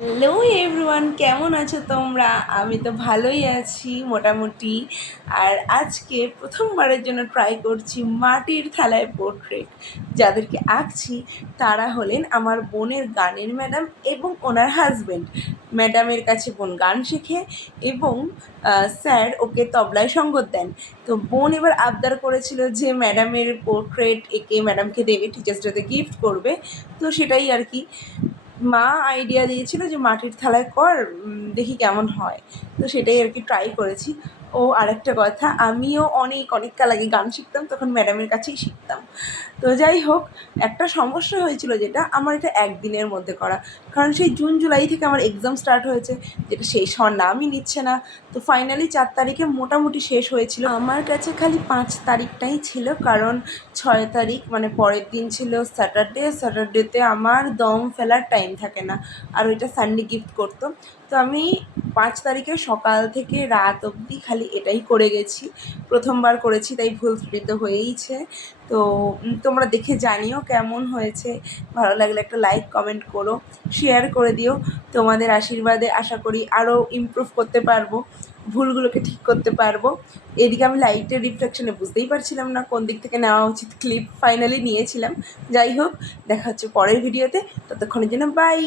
Hello everyone, কেমন আছো তোমরা? আমি তো ভালোই আছি মোটামুটি। আর আজকে প্রথমবারের জন্য ট্রাই করছি মাটির থালায় পোর্ট্রেট। যাদেরকে আঁকছি তারা হলেন আমার বোনের গানের ম্যাডাম এবং ওনার হাজব্যান্ড। ম্যাডামের কাছে বোন গান শেখে এবং স্যার ওকে তবলায় সঙ্গত দেন। তো বোন এবার আবদার করেছিল যে ম্যাডামের পোর্ট্রেট এঁকে ম্যাডামকে দেবে, টিচার্স ডেতে গিফট করবে। তো সেটাই আর কি, মা আইডিয়া দিয়েছিল যে মাটির থালায় কর, দেখি কেমন হয়। তো সেটাই আর কি ট্রাই করেছি। ও আরেকটা কথা, আমিও অনেক অনেক কাল আগে গান শিখতাম, তখন ম্যাডামের কাছেই শিখতাম। তো যাই হোক, একটা সমস্যা হয়েছিল যেটা আমার এটা একদিনের মধ্যে করা, কারণ সেই জুন জুলাই থেকে আমার এক্সাম স্টার্ট হয়েছে, যেটা শেষ হওয়ার নামই নিচ্ছে না। তো ফাইনালি 4 তারিখে মোটামুটি শেষ হয়েছিল। আমার কাছে খালি 5 তারিখটাই ছিল, কারণ 6 তারিখ মানে পরের দিন ছিল স্যাটারডে। স্যাটারডেতে আমার দম ফেলার টাইম থাকে না, আর ওইটা সানডে গিফট করতো। তো আমি 5 তারিখে সকাল থেকে রাত অবধি খালি এটাই করে গেছি। প্রথমবার করেছি তাই ভুল ত্রুটি তো হয়েইছে। তো তোমরা দেখে জানিও কেমন হয়েছে। ভালো লাগলে একটা লাইক কমেন্ট করো, শেয়ার করে দিও। তোমাদের আশীর্বাদে আশা করি আরও ইমপ্রুভ করতে পারবো, ভুলগুলোকে ঠিক করতে পারবো। এদিকে আমি লাইটের রিফ্লেকশনে বুঝতেই পারছিলাম না কোন দিক থেকে নেওয়া উচিত ক্লিপ, ফাইনালি নিয়েছিলাম। যাই হোক, দেখা হচ্ছে পরের ভিডিওতে, ততক্ষণের জন্য বাই।